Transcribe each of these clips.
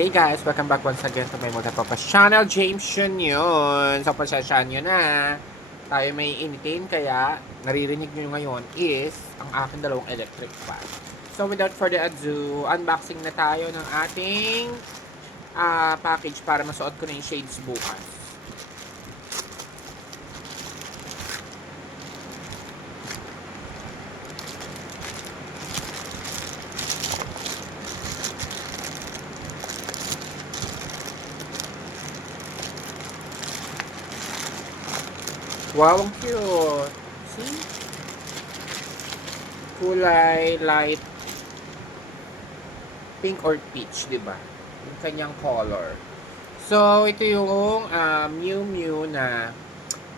Hey guys, welcome back once again to my Multipurpose Channel. James yun yun. So, pasensyahan nyo na. Tayo may initin, kaya naririnig nyo ngayon is ang aking dalawang electric fan. So, without further ado, unboxing na tayo ng ating package para masuot ko na yung shades bukas. Wow, ang cute! See? Kulay light pink or peach, di ba? Yung kanyang color. So, ito yung Miu Miu na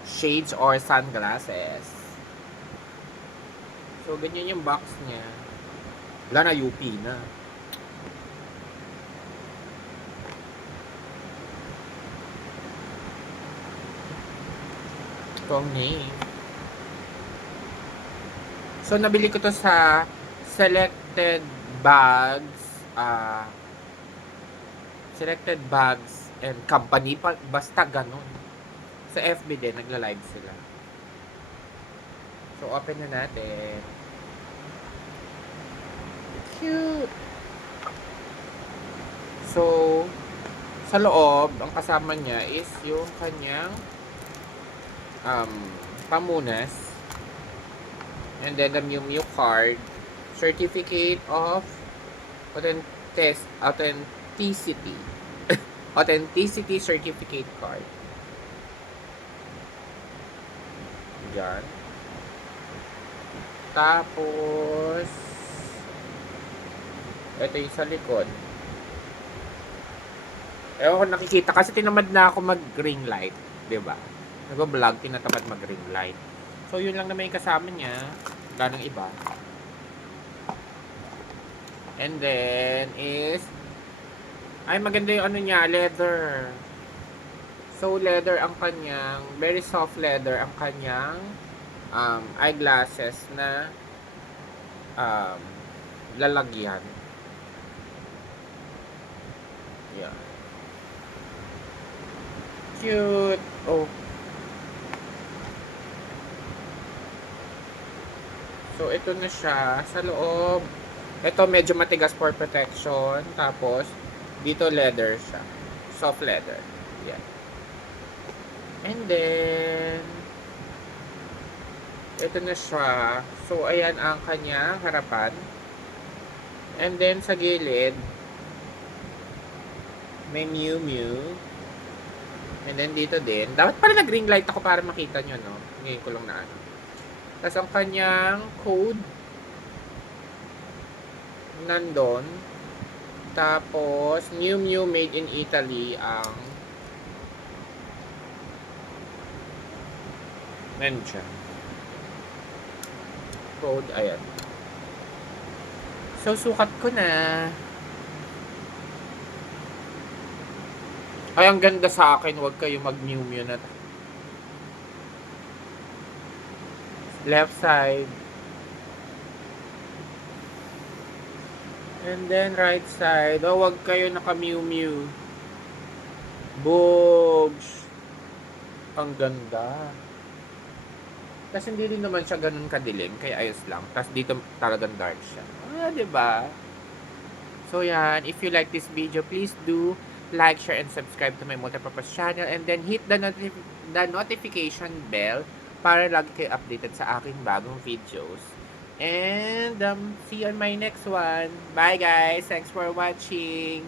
shades or sunglasses. So, ganyan yung box niya. Wala na, UP na. Ito ang name. So, nabili ko to sa Selected Bags and Company. Basta ganun. Sa FB din, nagla-live sila. So, open na natin. Cute! So, sa loob, ang kasama niya is yung kanyang pamunas. And then the Miu Miu card, certificate of authenticity. Authenticity certificate card. Yan. Tapos, ito yung sa likod. Ewan ko nakikita kasi tinamad na ako mag-ring light. Diba? Nag-vlog, tinatamad mag-ring light. So, yun lang naman yung kasama niya. Wala nang iba. And then, ay, maganda yung ano niya, leather. So, leather ang kanyang, very soft leather ang kanyang eyeglasses na lalagyan. Yeah. Cute. Oh. So, ito na siya. Sa loob, ito medyo matigas for protection. Tapos, dito leather siya. Soft leather. Yan. And then, ito na siya. So, ayan ang kanyang harapan. And then, sa gilid, may Miu Miu. And then, dito din. Dapat pala nag-ring light ako para makita nyo, no? Ngayon ko lang na ano. Tapos ang kanyang code nandun. Tapos Miu Miu made in Italy ang nandiyan. Code, ayan. So, sukat ko na. Ay, ang ganda sa akin. Huwag kayo mag-Miu Miu na. Left side. And then right side. Oh, wag kayo naka-Miu Miu. Boobs. Ang ganda. Kasi hindi rin naman siya ganun kadilim. Kaya ayos lang. Tapos dito talagang dark siya. Diba? So, yan. If you like this video, please do like, share, and subscribe to my Multipurpose Channel. And then hit the notification bell para lagi kayo updated sa aking bagong videos. And see you on my next one. Bye guys! Thanks for watching!